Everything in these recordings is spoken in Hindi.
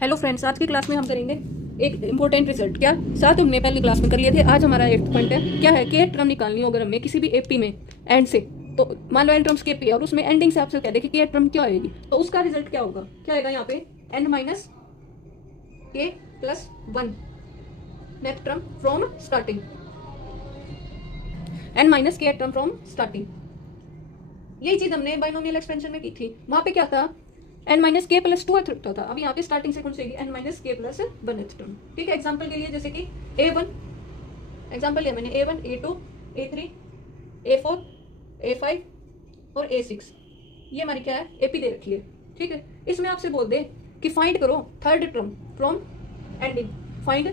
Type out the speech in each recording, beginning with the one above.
हेलो फ्रेंड्स, आज की क्लास में हम करेंगे एक इंपॉर्टेंट रिजल्ट। क्या साथ हमने पहली क्लास में कर लिए थे। आज हमारा 8th पॉइंट है। क्या है कि टर्म निकालनी हो अगर हमें किसी भी एपी में एंड से, तो मान लो एन टर्म्स के एपी है और उसमें एंडिंग से आपसे कह दे कि ये टर्म क्या आएगी, तो उसका रिजल्ट क्या होगा। क्या आएगा यहाँ पे n minus k plus one next term from starting, n minus k term from starting. यही चीज हमने बाइनोमियल एक्सपेंशन में की थी। वहां पे क्या था, N minus k plus two होता था। अब यहाँ पे स्टार्टिंग से कौन C N minus k plus one term. ठीक है, एग्जाम्पल के लिए जैसे कि A1 एग्जाम्पल लिया मैंने, A1 A2 A3 A4 A5 और A6। ये हमारी क्या है, एपी दे रखी है। ठीक है, इसमें आपसे बोल दे कि फाइंड करो third term from ending, find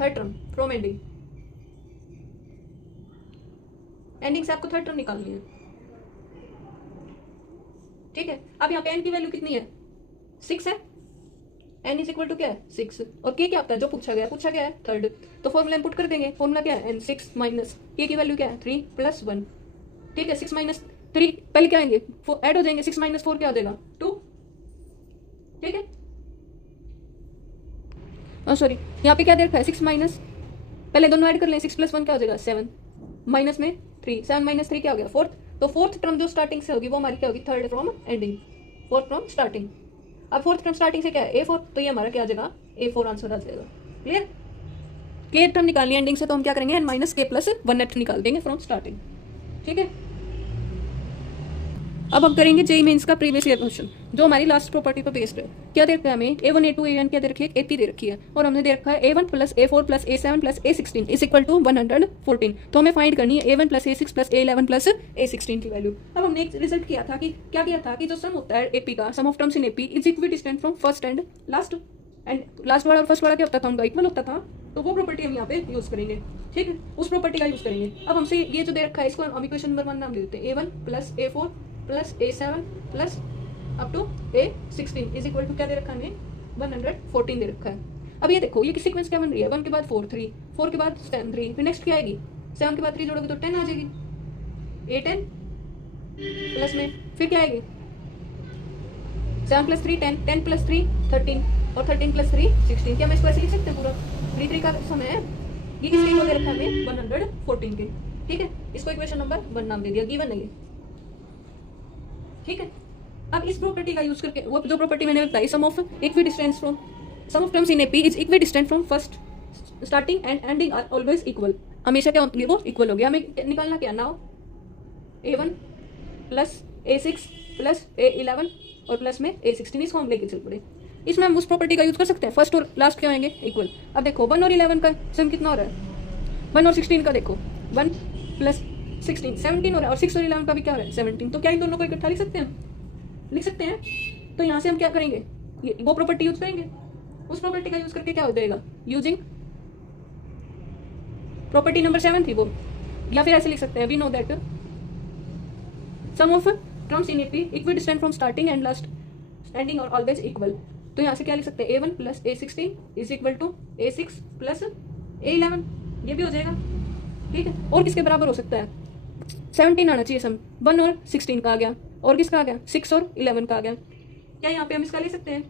third term from ending. Ending से आपको थर्ड टर्म निकालनी है। ठीक है, अब यहाँ पे एन की वैल्यू कितनी है, 6 है। एन इज इक्वल टू क्या है, 6। और के क्या होता है, जो पूछा गया है थर्ड, तो फॉर्मूला इनपुट कर देंगे। फॉर्मूला क्या है, एन 6 माइनस के की वैल्यू क्या है 3 प्लस 1। ठीक है, 6 माइनस 3 पहले क्या आएंगे, ऐड हो जाएंगे। 6 माइनस 4 क्या हो जाएगा 2। ठीक है, सॉरी यहाँ पे क्या दे रखा है 6 माइनस, पहले दोनों ऐड कर लें। 6 प्लस 1 क्या हो जाएगा 7, माइनस में 3, 7 माइनस 3 क्या हो गया 4। तो फोर्थ टर्म जो स्टार्टिंग से होगी वो हमारी क्या होगी, third from ending, fourth from starting. अब फोर्थ टर्म स्टार्टिंग से क्या है A4, तो ये हमारा क्या आ जाएगा A4 आंसर आ जाएगा। क्लियर, के टर्म निकालनी है एंडिंग से, तो हम क्या करेंगे N minus k plus one net निकाल देंगे फ्रॉम स्टार्टिंग। ठीक है, अब हम करेंगे जेई मेंस का प्रीवियस ईयर क्वेश्चन जो हमारी लास्ट प्रॉपर्टी पर बेस्ड है। क्या दे रखा है हमें, A1 A2 AN क्या दे रखी है, AP दे रखी है, और हमने दे रखा है A1 plus A4 plus A7 plus A16 is equal to 114। तो हमें फाइंड करनी है A1 plus A6 plus A11 plus A16 की वैल्यू। अब हमने एक रिजल्ट किया था कि क्या किया था कि जो सम होता है एपी का, sum of terms in AP is equidistant from first and last वाला और फर्स्ट वाला क्या होता था, उनका इक्वल होता था। तो वो प्रॉपर्टी हम यहाँ पे यूज करेंगे। ठीक है, उस प्रॉपर्टी का यूज करेंगे। अब हमसे ये जो दे रखा है इसको हम इक्वेशन नंबर 1 नाम दे देते हैं, A1 plus A4 plus A7 plus up to A16 is equal to क्या दे रखा है हमें 114 दे रखा है। अब ये देखो ये किस सीक्वेंस क्या बन रही है, 1 के बाद 4 3, 4 के बाद 7 3, फिर नेक्स्ट क्या आएगी 7 के बाद 3 जोड़ोगे तो 10 आ जाएगी। A10 प्लस में फिर क्या आएगी 7 प्लस 3 10, 10 प्लस 3 13 और 13 प्लस 3 16। क्या हम इसको ऐसे लिख सकते हैं पूरा 3 3 का समय है। ये किसके इक्वल दे रखा है हमें 114 के। ठीक है, इसको इक्वेशन नंबर 1 नाम दे दिया, गिवन है ये। ठीक है, अब इस प्रॉपर्टी का यूज करके वो जो प्रॉपर्टी मैंने बताई, sum of terms in AP is equidistant from first starting and ending are always equal. हमेशा क्या होती है, वो इक्वल हो गया। हमें निकालना क्या, now A1 plus A6 plus A11 और प्लस में A16, इसको हम लेके चल पड़े। इसमें हम उस प्रॉपर्टी का यूज कर सकते हैं, फर्स्ट और लास्ट क्या होंगे इक्वल। अब देखो 1 और 11 का सम कितना हो रहा है, 1 और 16 का देखो 1 प्लस 16 17 हो रहा है, और 6 और 11 का भी क्या हो रहा है 17। तो क्या इन दोनों को इकट्ठा लिख सकते हैं। तो यहाँ से हम क्या करेंगे, ये वो प्रॉपर्टी यूज करेंगे। उस प्रॉपर्टी का यूज करके क्या हो जाएगा, यूजिंग प्रॉपर्टी नंबर 7 थी वो, या फिर ऐसे लिख सकते हैं, we know that sum of terms in AP equidistant from starting and last ending और ऑलवेज इक्वल। तो यहाँ से क्या लिख सकते हैं, A1 plus A16 is equal to A6 plus A11, ये भी हो जाएगा। ठीक है, और किसके बराबर हो सकता है 17 आना चाहिए सम, 1 और 16 का आ गया, और किसका आ गया 6 और 11 का आ गया। क्या यहाँ पे हम इसका ले सकते हैं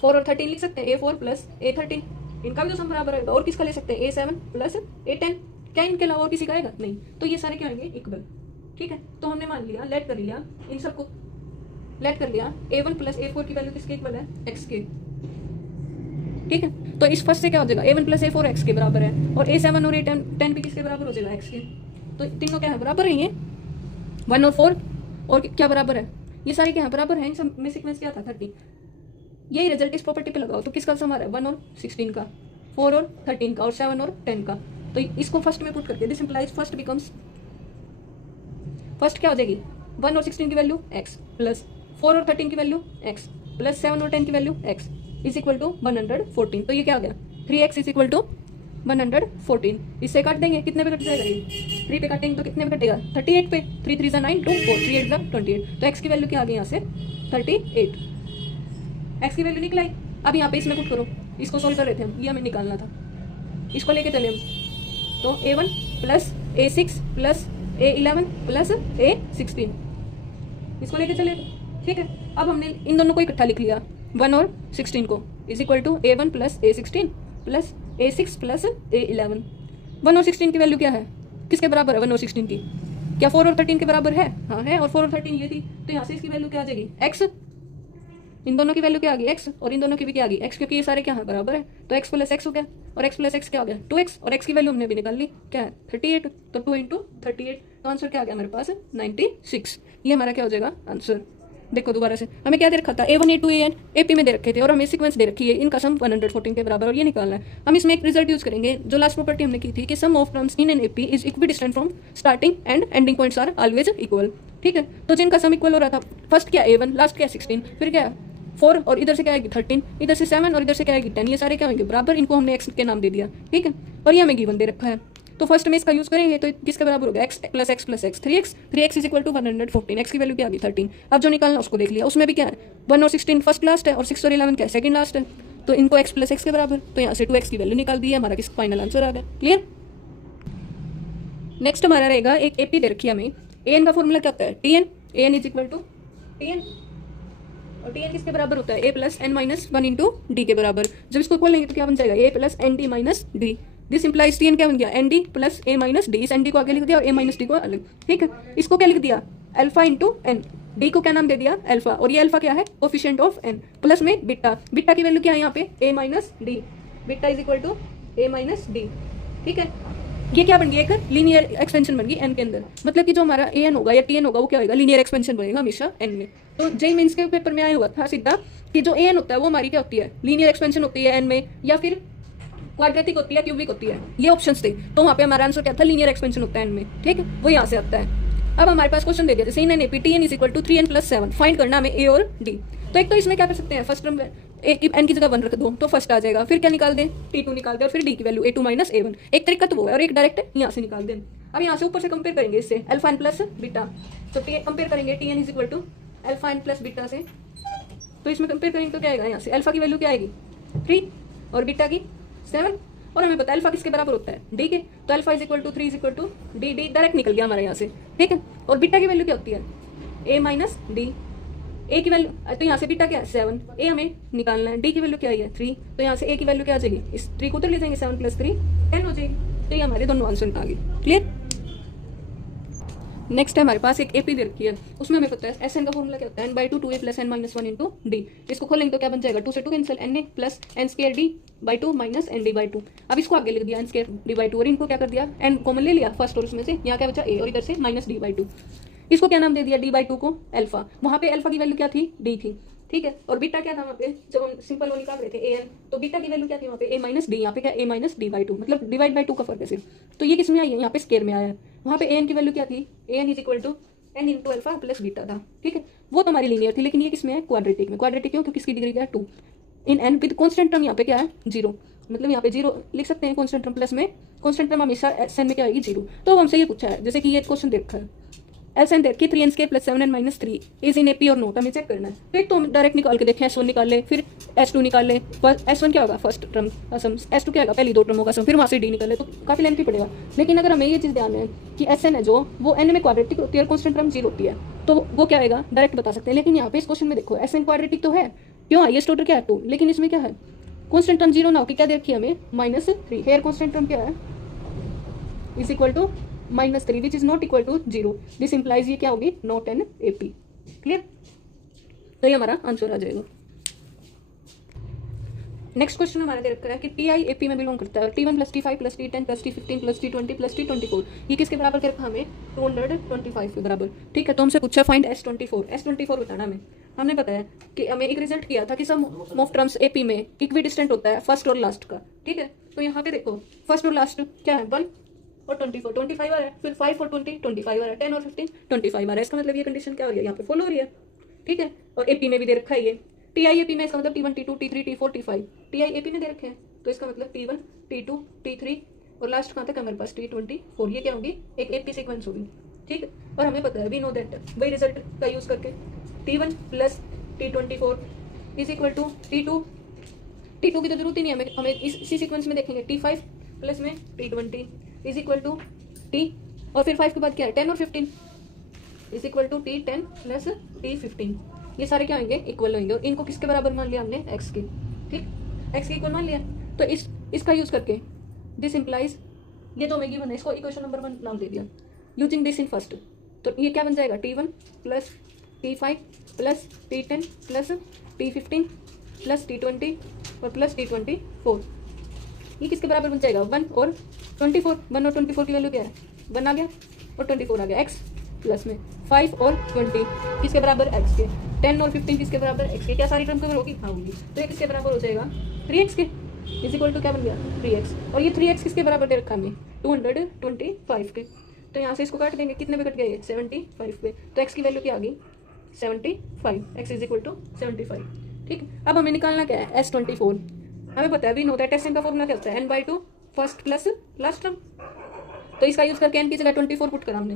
4 और 13 लिख सकते हैं, A4 प्लस A13, इनका भी तो सम बराबर आएगा। और किसका ले सकते हैं A7 प्लस A10, क्या इनके अलावा और किसी का आएगा नहीं। तो ये सारे क्या आएंगे इक्वल। ठीक है, तो हमने मान लिया, लेट कर लिया, इन सबको लेट कर लिया, A1 प्लस A4 की वैल्यू किसके इक्वल है, x के। ठीक है, तो इस फर्स्ट से क्या हो जाएगा A1 प्लस A4 x के बराबर है, और A7 और A10 भी किसके बराबर हो जाएगा x के। तो तीनों क्या है बराबर है, ये 1 और 4 और क्या बराबर है, ये सारे क्या है बराबर है। इन सब में सीक्वेंस क्या था 30। यही रिजल्ट इस प्रॉपर्टी पे लगाओ, तो किसका सम आ रहा है 1 और 16 का, 4 और 13 का, और 7 और 10 का। तो इसको फर्स्ट में पुट करके this implies first becomes, first क्या हो जाएगी 1 और 16 की वैल्यू x प्लस 4 और 13 की वैल्यू x प्लस 7 और 10 की value x is equal to 114। तो ये क्या आ गया 3x इज इक्वल टू 114। इससे काट देंगे, कितने पे कट जाएगा ये 3 पे काटेंगे तो कितने पे कटेगा 38 पे, 3 3 9 2 4 3 8 28। तो x की वैल्यू क्या आ गई यहाँ से 38, x की वैल्यू निकलाई। अब यहाँ पे इसमें पुट करो, इसको सोल्व कर रहे थे हम, ये हमें निकालना था, इसको लेके चले हम। तो A1 plus A6 plus A11 plus A16, इसको लेके चले। ठीक है, अब हमने इन दोनों को इकट्ठा लिख लिया, 1 और 16 को is equal to A1 plus A16 plus A6 plus A11। 1 और 16 की वैल्यू क्या है, किसके बराबर है 1 और 16 की, क्या 4 और 13 के बराबर है, हाँ है, और 4 और 13 ये थी, तो यहाँ से इसकी वैल्यू क्या आ जाएगी x, इन दोनों की वैल्यू क्या आ गई x, और इन दोनों की भी क्या आ गई x, क्योंकि ये सारे क्या है बराबर है, तो x प्लस x हो गया, और x प्लस x क्या हो गया 2x, और x की वैल्यू हमने भी निकाल ली क्या है 38, तो 2 इंटू 38, तो आंसर क्या आ गया मेरे पास 96। ये हमारा क्या हो जाएगा आंसर। देखो दोबारा से हमें क्या दे रखा था A1 A2 AN AP में दे रखे थे, और हमें सीक्वेंस दे रखी है, इनका सम 114 के बराबर, और ये निकालना है। हम इसमें एक रिजल्ट यूज करेंगे, जो लास्ट प्रॉपर्टी हमने की थी कि sum of terms in an AP is equidistant from starting and ending points are always equal. ठीक है, तो जिनका सम इक्वल हो रहा था, फर्स्ट क्या A1, लास्ट क्या 16, फिर क्या 4 और इधर से क्या आएगी 13, इधर से 7 और इधर से क्या आएगी 10, ये सारे क्या होंगे बराबर, इनको हमने x के नाम दे दिया। ठीक है, और ये हमें गिवन दे रखा है, तो फर्स्ट में इसका यूज करेंगे, तो किसके बराबर होगा x plus x plus x 3x is equal to 114, x की वैल्यू क्या आ गई 13। अब जो निकालना उसको देख लिया, उसमें भी क्या है 1 और 16 फर्स्ट लास्ट है, और 6 और 11 क्या है सेकंड लास्ट है, तो इनको x प्लस x के बराबर, तो यहाँ से 2x की वैल्यू निकाल दी है, हमारा किस फाइनल आंसर आ गया। क्लियर। नेक्स्ट हमारा रहेगा एक AP दे रखी है हमें, an का फॉर्मूला क्या होता है tn, an is equal to tn, और tn किसके बराबर होता है a plus n minus 1 into d के बराबर। जब इसको खोलेंगे तो क्या बन जाएगा a plus n d minus d, this implies tn क्या बन गया n d plus a minus d, इस एन डी को आगे लिख दिया और a माइनस डी को अलग। ठीक है, इसको क्या लिख दिया अल्फा इंटू एन, डी को क्या नाम दे दिया अल्फा, और ये अल्फा क्या है कोफिशिएंट ऑफ n, प्लस में बीटा, बीटा की वैल्यू क्या है यहाँ पे a माइनस डी, beta is equal to a minus डी। ठीक है, ये क्या बन गई एक लीनियर एक्सपेंशन बन गई n के अंदर, मतलब कि जो हमारा an होगा या tn होगा वो क्या होगा लीनियर एक्सपेंशन बनेगा हमेशा n में। तो जेई मेंस के पेपर में आया हुआ था सीधा कि जो an होता है वो हमारी क्या होती है लीनियर एक्सपेंशन होती है n में, या फिर क्वाड्रेटिक होती है क्यूबिक होती है, ये ऑप्शंस थे, तो वहाँ पे हमारा आंसर क्या था लीनियर एक्सपेंशन होता है n में। ठीक है, वो यहाँ से आता है। अब हमारे पास क्वेश्चन दे दिया जैसे in an AP tn is equal to 3n plus 7, find करना हमें a और d। तो एक तो इसमें क्या कर सकते हैं फर्स्ट टर्म एन की जगह 1 रख दो तो फर्स्ट आ जाएगा, फिर क्या निकाल दें T2 निकाल दें, और फिर डी की वैल्यू A2 माइनस A1, एक तरीका तो वो है, और एक डायरेक्ट यहाँ से निकाल दें। अब यहाँ से ऊपर से कंपेयर करेंगे इससे अल्फा एन प्लस बीटा, तो कंपेयर करेंगे tn is equal to alpha n plus beta से, तो इसमें कंपेयर करेंगे तो क्या आएगा यहाँ से अल्फा की वैल्यू क्या आएगी 3 और बीटा की 7, और हमें पता है अल्फा किसके बराबर होता है डी के, तो alpha is equal to 3 is equal to d, d direct निकल गया हमारे यहाँ से। ठीक है, और बीटा की वैल्यू क्या होती है a माइनस डी, ए की वैल्यू तो यहाँ से बीटा क्या है 7, ए हमें निकालना है, डी की वैल्यू क्या है 3, तो यहाँ से ए की वैल्यू क्या आ जाएगी, इस 3 को उधर ले जाएंगे 7 प्लस 3 10 हो जाएगी, तो ये हमारे दोनों आंसर आ गए। क्लियर। नेक्स्ट है हमारे पास एक AP दे रखी है, उसमें हमें पता है SN का फॉर्मूला क्या होता है n/2 2a plus n minus 1 into D. इसको खोलेंगे तो क्या बन जाएगा 2 से 2 cancel na plus n square D by 2 minus n D by 2। अब इसको आगे लिख दिया n स्क्वायर डी बाई 2, और इनको क्या कर दिया n कॉमन ले लिया फर्स्ट और उसमें से, यहाँ क्या बचा a, और इधर से माइनस डी बाई 2, इसको क्या नाम दे दिया डी बाई 2 को अल्फा, वहाँ पे अल्फा की वैल्यू क्या थी डी थी। ठीक है, और बीटा क्या था वहाँ पे जब हम सिंपल वो निकाल रहे थे an, तो बीटा की वैल्यू क्या थी वहाँ पे a माइनस डी, यहाँ पे क्या a माइनस डी बाई 2, मतलब डिवाइड बाई 2 का फर्क है सिर्फ, तो ये किस में आई है यहाँ पे स्क्वायर में आया है। वहाँ पे an की वैल्यू क्या थी an is equal to n into alpha plus beta था। ठीक है, वो तो हमारी लीनियर थी, लेकिन ये किसमें है क्वाड्रेटिक में। क्वाड्रेटिक क्यों, क्योंकि इसकी डिग्री क्या है 2, इन n विद कॉन्स्टेंट टर्म यहाँ पे क्या है 0, मतलब यहाँ पे 0 लिख सकते हैं कॉन्स्टेंट टर्म, प्लस में कॉन्स्टेंट टर्म हमेशा SN में क्या आएगी 0। तो हमसे ये पूछा है जैसे कि ये क्वेश्चन देखा है SN देख के 3n square plus 7n minus 3 is in AP और नोट, हमें चेक करना है। तो एक तो हम डायरेक्ट निकाल के देखें S1 निकाल ले, फिर S2 निकाल ले, S1 क्या होगा फर्स्ट टर्म का सम, S2 क्या होगा पहली 2 टर्मों का सम, फिर वहाँ से D निकाल ले, तो काफी लेंथी पड़ेगा। लेकिन अगर हमें ये चीज़ ध्यान है कि SN है जो वो n में क्वाड्रेटिक होती है और कॉन्स्टेंट टर्म 0 होती है, तो वो क्या आएगा डायरेक्ट बता सकते हैं। लेकिन यहाँ पे इस क्वेश्चन में देखो SN क्वाड्रेटिक तो है, क्यों हाईएस्ट ऑर्डर क्या है 2, लेकिन इसमें क्या है कॉन्स्टेंट टर्म 0 ना होकर क्या दे रखी है हमें -3, हेयर कॉन्स्टेंट टर्म क्या है is equal to -3 which is not equal to 0, this implies ये क्या होगी नॉट एन AP। क्लियर, तो ये हमारा आंसर आ जाएगा। नेक्स्ट क्वेश्चन हमारा दे रखा है कि TI AP में बिलोंग करता है, T1 plus T5 plus T10 plus T15 plus T20 plus T24, ये किसके बराबर दे रखा हमें 225 के बराबर। ठीक है, तो हमसे पूछा फाइंड S24 बताना हमें। हमने बताया कि हमें एक रिजल्ट किया था कि सम ऑफ टर्म्स AP में इक्वी डिस्टेंट होता है फर्स्ट और लास्ट का। ठीक है, तो यहाँ पे देखो फर्स्ट और लास्ट क्या है 1 और 25 आ रहा है, फिर 5 और 20 25 आ रहा है, 10 और 15 25 आ रहा है, इसका मतलब ये कंडीशन क्या हो रही है यहाँ पे फॉलो हो रही है। ठीक है, और AP में भी दे रखा है ये TI AP में, इसका मतलब T1 T2 T3 T4 T5 TI AP में दे रखे हैं, तो इसका मतलब T1 T2 T3 और लास्ट कहाँ तक है हमारे पास T24, ये क्या होगी एक AP सीक्वेंस होगी। ठीक है, और हमें पता है वी नो दैट वही रिजल्ट का यूज करके T1 plus T24 is equal to T2 की तो जरूरत ही नहीं है हमें इसी सीक्वेंस में देखेंगे T5 प्लस में T20 is equal to T, और फिर 5 के बाद क्या है 10 और 15 is equal to T10 plus T15। ये सारे क्या होंगे, इक्वल होंगे। और इनको किसके बराबर मान लिया हमने, एक्स के। ठीक, एक्स के इक्वल मान लिया। तो इसका यूज करके दिस इंप्लाइज, ये तो हमें गिवन है, इसको इक्वेशन नंबर 1 नाम दे दिया। यूजिंग दिस इन फर्स्ट, तो ये क्या बन जाएगा, T1 plus T5 plus T10 plus T15 plus T20 और प्लस T24। ये किसके बराबर बन जाएगा, 1 और 24। 1 और 24 की वैल्यू क्या है, 1 आ गया और 24 आ गया। एक्स प्लस में 5 और 20 किसके बराबर, एक्स के। 10 और 15 किसके बराबर, एक्स के। क्या सारी टर्म कवर होगी, हाँ होगी। तो ये किसके बराबर हो जाएगा, 3x के। इज इक्वल टू क्या बन गया, 3x। और ये 3x किसके बराबर दे रखा हमने, 225 के। तो यहाँ से इसको काट देंगे, कितने पे कट गया ये, 75 पे। तो x की वैल्यू क्या आ गई, 75। x is equal to 75। ठीक, अब हमें निकालना क्या है, S24। हमें पता है वी नो दैट एस का फॉर्मूला क्या होता है, n/2 first plus last term. तो इसका यूज करके n की जगह 24 पुट करा हमने।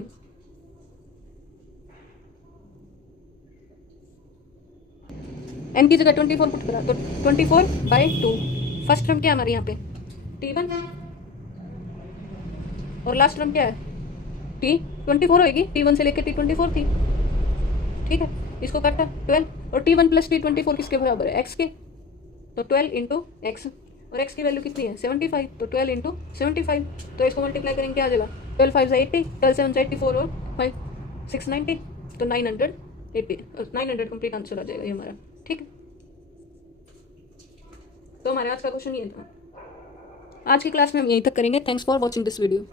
n की जगह 24 पुट करा, तो 24/2। फर्स्ट टर्म क्या है हमारे यहाँ पे, T1 और लास्ट टर्म क्या है, T24 होगी। T1 से लेकर T24 थी। ठीक है, इसको करता 12 और T1 प्लस T24 किसके बराबर है, x के। तो 12 इंटू एक्स, और x की वैल्यू कितनी है, 75। तो 12 इंटू 75। तो इसको मल्टीप्लाई करेंगे, क्या आ जाएगा, 12 5 80, 12 7 84 और 5 690। तो 980, 900 कंप्लीट आंसर आ जाएगा ये हमारा। ठीक है, तो हमारे आज का क्वेश्चन ये था। आज की क्लास में हम यहीं तक करेंगे। Thanks for watching this video.